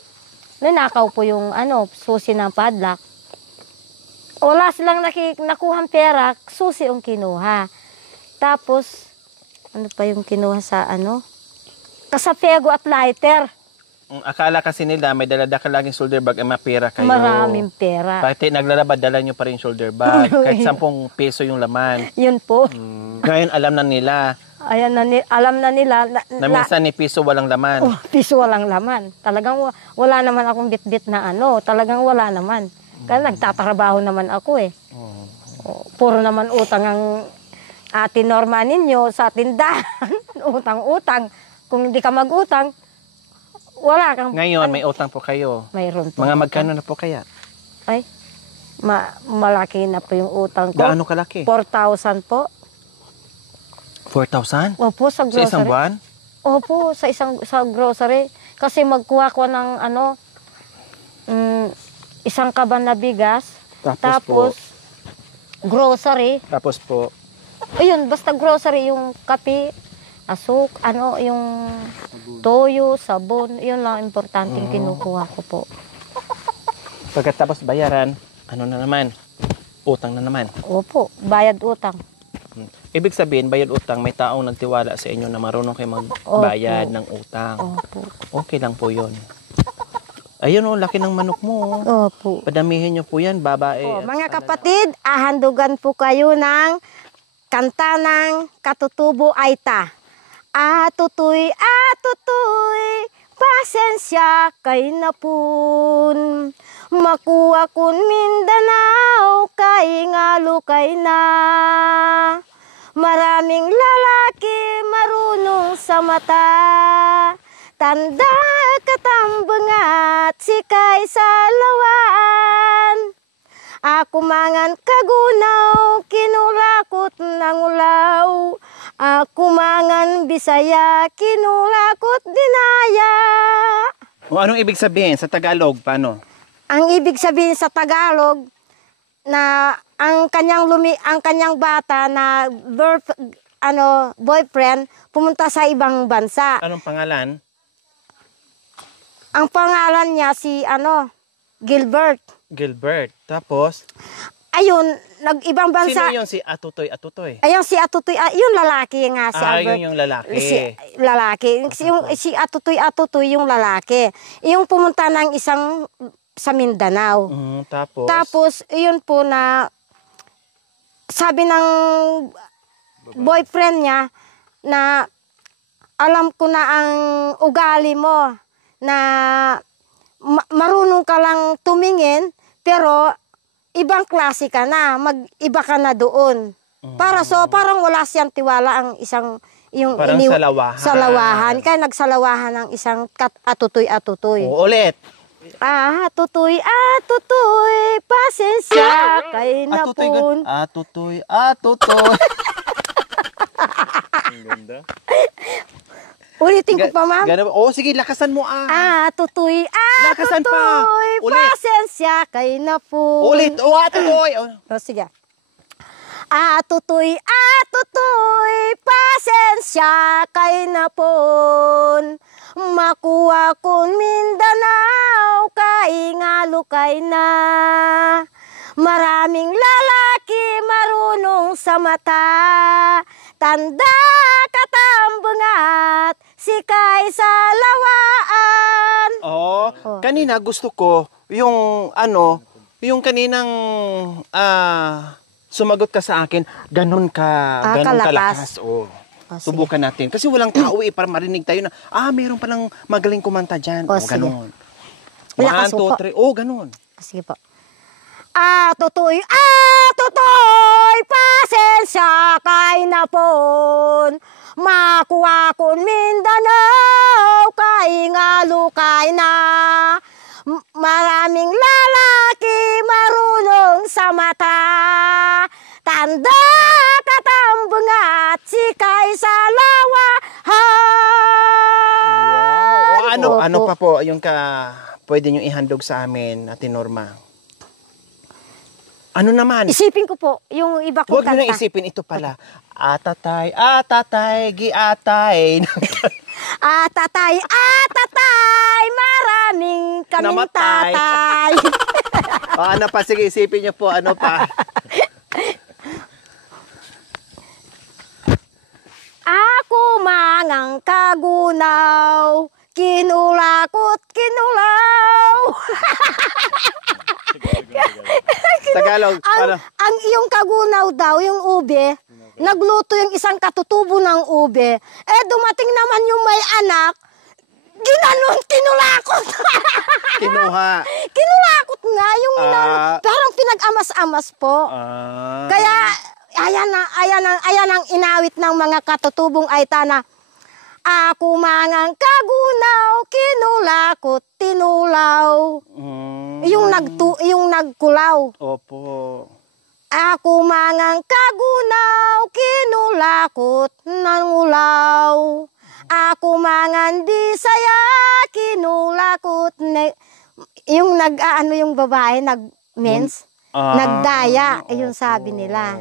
nanakaw po yung susi ng padlock. Wala silang nakuhang pera, susi yung kinuha. Tapos, ano pa yung kinuha sa kasapego at lighter. Akala kasi nila may dalada ka laging shoulder bag ay mapera kayo. Maraming pera. Bakit naglalabad, dala nyo pa rin shoulder bag. Kahit 10 peso yung laman. Yun po. Ngayon alam na nila Ayan alam na nila. na minsan ni piso walang laman. Piso walang laman. Talagang wala naman akong bit-bit na Talagang wala naman. Kaya nagtatrabaho naman ako eh. Puro naman utang ang Ate Norma ninyo sa tindahan. Utang-utang. Kung hindi ka mag-utang, wala kang... Ngayon may utang po kayo. Mayroon po. Mga magkano na po kaya? Ay, malaki na po yung utang ko. Gaano kalaki? 4,000 po. 4,000? Opo, sa grocery. Sa isang buwan? Opo, sa grocery. Kasi magkuha ko ng isang kaban na bigas. Tapos grocery. Tapos po? Ayun, basta grocery, yung kape, yung toyo, sabon. Yun lang importanteng kinukuha ko po. Pagkatapos bayaran, ano na naman? Utang na naman. Opo, bayad utang. Ibig sabihin, bayad utang, may taong nagtiwala sa inyo na marunong kayo magbayad ng utang. Opo. Okay lang po yun. Ayun laki ng manok mo. Opo. Padamihin nyo po yan, babae. Mga kapatid, ahandugan po kayo ng kanta ng Katutubo Aita. Atutoy, pasensya kay napun. Makuha kun Mindanao, kay ngalukay na. Maraming lalaki marunong sa mata. Tanda katambangat, sikay sa lawaan. Ako mangan kagunaw, kinulakot ng ulaw. Ako mangan Bisaya, kinulakot dinaya. O anong ibig sabihin sa Tagalog? Paano? Ang ibig sabihin sa Tagalog, ang kanyang bata na boyfriend pumunta sa ibang bansa. Anong pangalan? Ang pangalan niya si Gilbert. Gilbert. Tapos? Ayun, nag-ibang bansa. Sino yung si Atutoy? Ayun, si Atutoy. Yung lalaki nga si Albert. Yun yung lalaki. Lalaki. Si Atutoy yung lalaki. Yung pumunta ng isang sa Mindanao. Tapos? Tapos, yun po na sabi ng boyfriend niya na alam ko na ang ugali mo na marunong ka lang tumingin pero ibang klase ka na, mag-iba ka na doon. Parang wala siyang tiwala ang isang yung parang salawahan. Salawahan. Kaya nagsalawahan ng isang atutoy. Ulit. Atutoy, pasensya kay napun. Atutoy. Ang ganda. Ulitin ko pa, ma'am. Sige, lakasan mo Atutoy, Lakasan pa. Ulit. pasensya kay napun. Ulit. Atutoy. Sige. Atutoy, pasensya kay napon. Makuha kon Mindanao, kaingalukay na. Maraming lalaki marunong sa mata. Tanda katambungat, sikay sa lawaan. Kanina gusto ko yung kaninang sumagot ka sa akin, ganun kalakas. Subukan natin. Kasi walang tao para marinig tayo na, mayroon palang magaling kumanta dyan. Ganun. 1, 2, 3. Ganun. Sige po. Atutoy, pasensya kay napon. Makuha kon Mindanao, kaingalukay na. Maraming lalaki marunong sa mata. Tanda katambungat, sikay sa lawahan. Ano pa po yung pwede nyo ihandog sa amin, Ate Norma? Ano naman? Isipin ko po, yung iba kong Huwag nyo kanta. na isipin, ito pala. Atatay, giatay. Atatay, maraming kaming Namatay. tatay. Ano pa? Sige, isipin nyo po. Ano pa? Ako mangang kagunaw, kinulakot, kinulaw. Tagalog. Ang iyong kagunaw daw, yung ube, nagluto yung isang katutubo ng ube. Dumating naman yung may anak, ginanon, kinulakot. Kinuha. Kinulakot nga, yung parang pinag-amas-amas po. Kaya, ayan ang inawit ng mga katutubong Aitana. Ako mangang kagunaw, kinulakot, tinulaw. Yung nagkulaw. Opo. Ako mangang kagunaw, kinulakot, nangulaw. Ako mangang Bisaya, kinulakot. Yung yung babae, nag-mens, nagdaya. Yung sabi nila.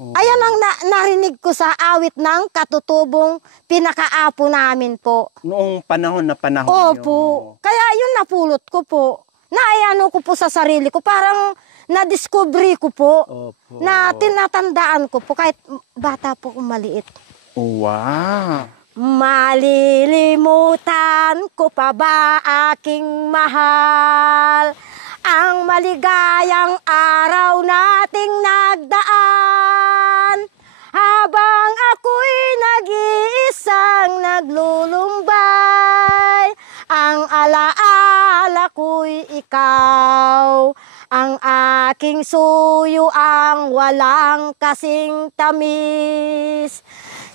Ayan ang narinig ko sa awit ng katutubong pinakaapo namin po. Noong panahon na panahon Opo. Kaya yun napulot ko po. Naayano ko po sa sarili ko. Parang na-discovery ko po. Opo. Na tinatandaan ko po kahit bata po kung maliit. Wow. Malilimutan ko pa ba aking mahal? Ang maligayang araw nating nagdaan. Habang ako'y nag-iisang naglulumbay, ang alaala ko'y ikaw. Ang aking suyo ang walang kasing tamis.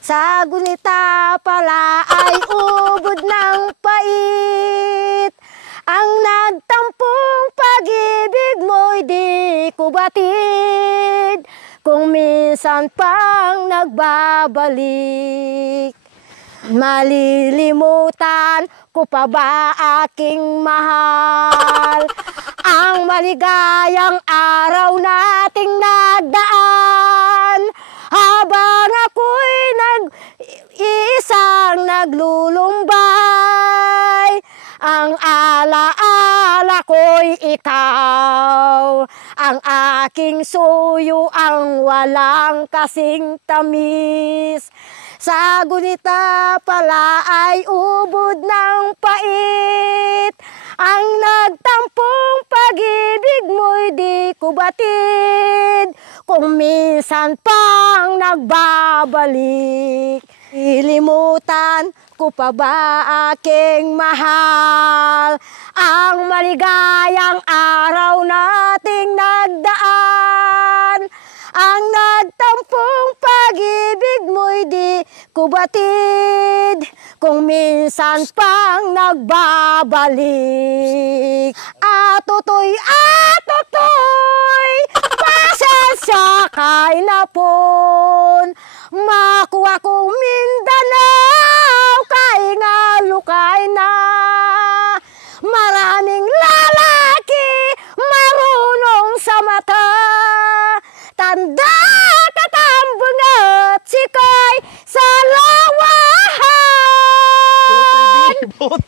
Sa gunita pala ay ubod ng pait. Ang nagtampong pag-ibig mo'y di ko batid. Kung minsan pang nagbabalik. Malilimutan ko pa ba aking mahal? Ang maligayang araw nating nagdaan. Habang ako'y isang naglulumbay, ang alaala ko'y ikaw, ang aking suyo, ang walang kasing tamis. Sa gunita pala ay ubod ng pait, ang nagtampong pag-ibig mo'y di ko batid, kung minsan pang nagbabalik. Ilimutan ko pa ba aking mahal, ang maligayang araw nating nagdaan, ang nagtampong pag-ibig mo'y di ko batid, kung minsan pang nagbabalik. Atutoy, pasensya kay napon, makuha kong Mindanao, kaingalukay na. Maraming lalaki marunong sa mata, tanda katambong at sikoy sa lawahan.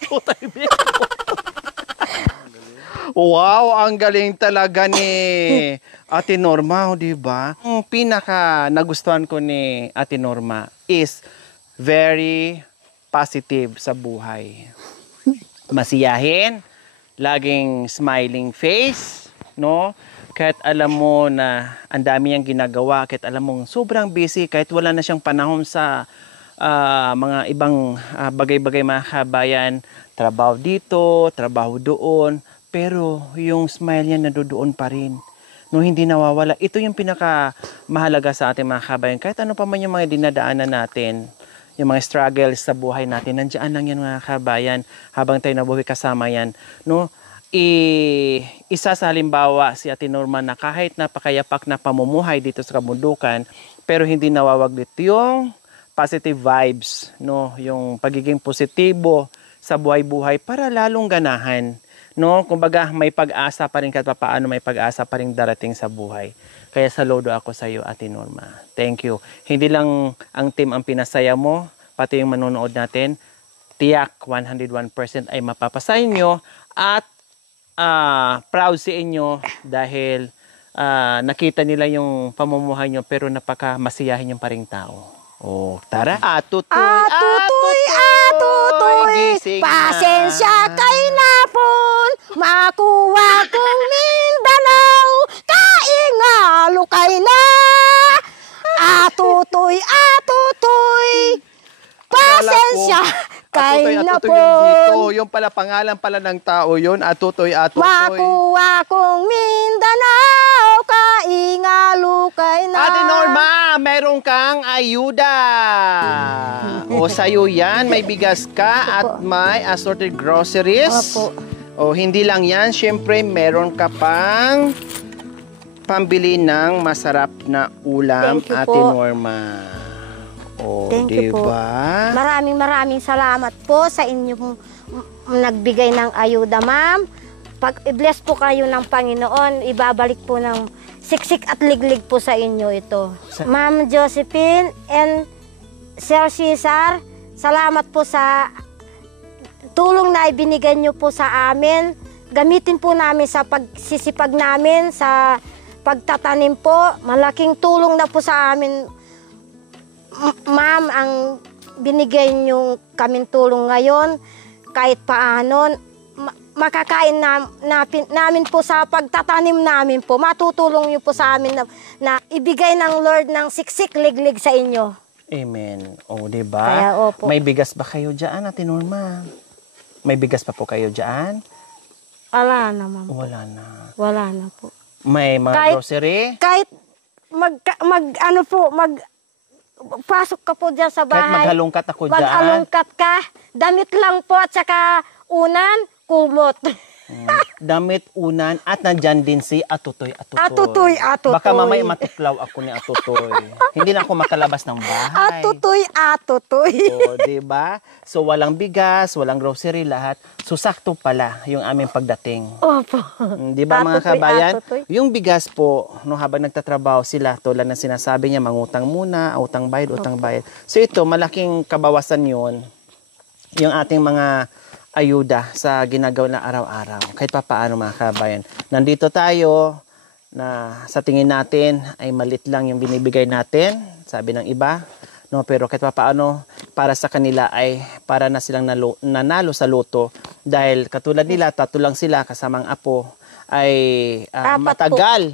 Tutay bibot. Wow, ang galing talaga ni Ate Norma, di ba? Ang pinaka nagustuhan ko ni Ate Norma is very positive sa buhay. Masiyahin, laging smiling face, no? Kahit alam mo na ang dami niyang ginagawa, kahit alam mong sobrang busy, kahit wala na siyang panahon sa mga ibang bagay-bagay, mga kabayan, trabaho dito, trabaho doon, pero yung smile niya nandoon pa rin. No, hindi nawawala. Ito yung pinaka mahalaga sa ating mga kabayan. Kahit ano pa man yung mga dinadaanan natin, yung mga struggles sa buhay natin, nandiyan lang yan mga kabayan habang tayo nabuhay kasama yan. No? Isa sa halimbawa si Ate Norma na kahit napakayapak na pamumuhay dito sa kabundukan, pero hindi nawawaglit yung positive vibes, no? Yung pagiging positibo sa buhay-buhay para lalong ganahan. No, kumbaga may pag-asa pa rin kahit paano may pag-asa pa rin darating sa buhay. Kaya saludo ako sa iyo, Ate Norma. Thank you. Hindi lang ang team ang pinasaya mo, pati yung manonood natin. Tiyak 101% ay mapapasaya nyo at proud sa inyo dahil nakita nila yung pamumuhay nyo pero napaka-masiyahin yung paring tao. Oh, tara. Atutoy, gising na. Pasensya kay napon, makuha kong Mindanao, kaingalukay na. Atutoy, pasensya kay napon. Yung pala pangalan pala ng tao yun, Atutoy. Makuha kong Mindanao, kaingalukay na. Ate Norma, meron kang ayuda. O sa'yo yan, may bigas ka at may assorted groceries. Opo. O hindi lang yan, syempre meron ka pang pambili ng masarap na ulam, Thank you Ate po. Norma. O, Thank you po. diba? Maraming salamat po sa inyong nagbigay ng ayuda, ma'am. Pag i-bless po kayo ng Panginoon, ibabalik po ng siksik at liglig po sa inyo ito. Ma'am Josephine and Sir Cesar, salamat po sa tulong na ibinigay niyo po sa amin. Gamitin po namin sa pagsisipag namin, sa pagtatanim po. Malaking tulong na po sa amin, ma'am, ang binigay niyo kaming tulong ngayon. Kahit paano, makakain namin po sa pagtatanim namin po. Matutulong niyo po sa amin na ibigay ng Lord ng siksik liglig sa inyo. Amen. O, diba? Kaya, opo. May bigas ba kayo dyan, Ate Norma? May bigas pa po kayo dyan? Wala na, ma'am. Wala na. Po. May mga grocery? Kahit pasok ka po dyan sa bahay. Kahit maghalungkat ako dyan? Maghalungkat ka. Damit lang po at saka unan, kumot. Damit unan at nandyan din si Atutoy. Atutoy. Baka mamay matuklaw ako ni Atutoy. Hindi na ako makalabas ng bahay. Atutoy. O, diba? So, walang bigas, walang grocery, lahat. So, sakto pala yung aming pagdating. Opo. Diba mga kabayan? Atutoy. Yung bigas po, no, habang nagtatrabaho sila, tulad ng sinasabi niya, mangutang muna, utang bayad. So, ito, malaking kabawasan yun, yung ating mga ayuda sa ginagawa na araw-araw. Kahit pa paano mga kabayan. Nandito tayo na sa tingin natin ay malit lang yung binibigay natin, sabi ng iba. No, pero kahit pa paano, para sa kanila ay para na silang nanalo sa loto. Dahil katulad nila, 3 lang sila kasamang apo, ay matagal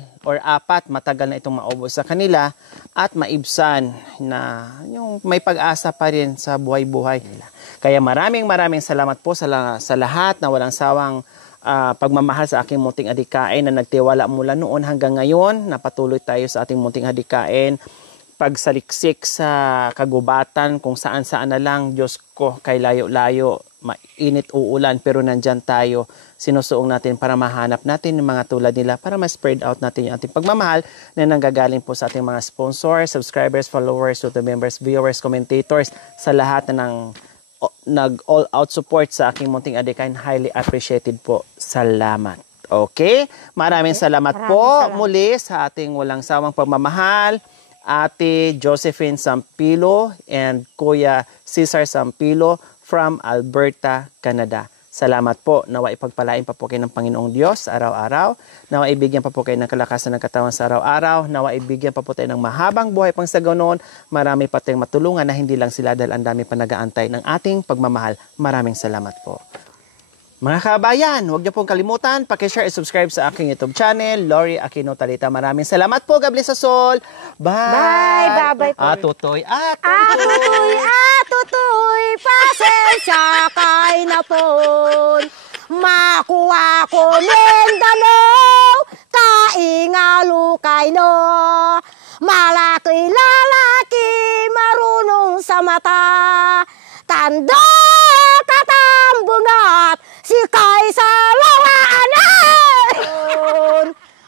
matagal na itong maubos sa kanila at maibsan na yung may pag-asa pa rin sa buhay-buhay nila. Kaya maraming salamat po sa lahat na walang sawang pagmamahal sa aking munting adikain na nagtiwala mula noon hanggang ngayon. Napatuloy tayo sa ating munting adikain. Pagsaliksik sa kagubatan kung saan-saan na lang, Diyos ko, kay layo-layo, mainit uulan, pero nandyan tayo. Sinusuong natin para mahanap natin yung mga tulad nila para ma-spread out natin yung ating pagmamahal na nanggagaling po sa ating mga sponsors, subscribers, followers, YouTube members, viewers, commentators, sa lahat na nag-all-out support sa aking munting adikain. Highly appreciated po. Salamat. Okay? Maraming salamat po muli sa ating walang sawang pagmamahal. Ate Josephine Sampilo and Kuya Cesar Sampilo from Alberta, Canada. Salamat po. Nawa ipagpalain pa po kayo ng Panginoong Diyos araw-araw. Nawa ibigyan pa po kayo ng kalakasan ng katawan sa araw-araw. Nawa ibigyan pa po tayo ng mahabang buhay pang sa ganon. Marami pa tayong matulungan na hindi lang sila dahil ang dami pa nag-aantay ng ating pagmamahal. Maraming salamat po. Mga kabayan, huwag niyo pong kalimutan, pakishare at subscribe sa aking YouTube channel, Lori Aquino Talita. Maraming salamat po. God bless us all. Bye! Bye po. Atutoy. Atutoy, pasensya kay na po. Makuha ko Mindanao, kaingalo kay no. Malaki lalaki, marunong sa mata. Tanda katambungat, si Kaisa Lawaanan.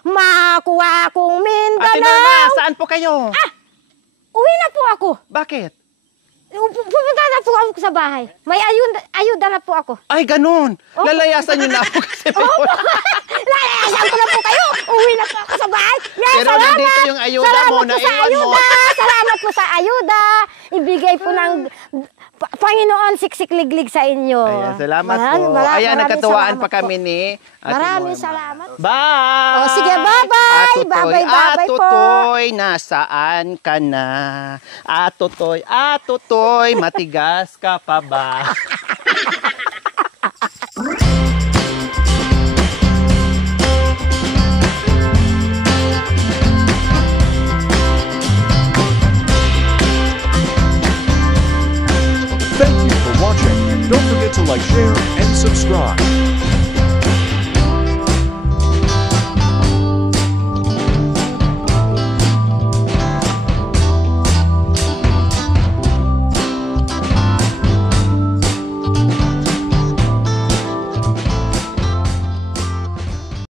Makuha kong Mindanao. Ate Norma, saan po kayo? Uwi na po ako. Bakit? Pupunta na po ako sa bahay. May ayuda na po ako. Ay, ganun. Lalayasan niyo na ako kasi Lalayasan ko na po kayo. Uwi na po ako sa bahay. Yan, pero nandito yung ayuda mo, naiwan mo. Salamat po sa ayuda. Ibigay po ng Panginoon siksik-liglig sa inyo. Ayan, salamat po. Ayan, nagkatuwaan pa kami ni Ate Maraming Norma. salamat. Bye! O, sige, bye-bye. Atutoy, Bye-bye po. Atutoy, nasaan ka na? Atutoy, matigas ka pa ba?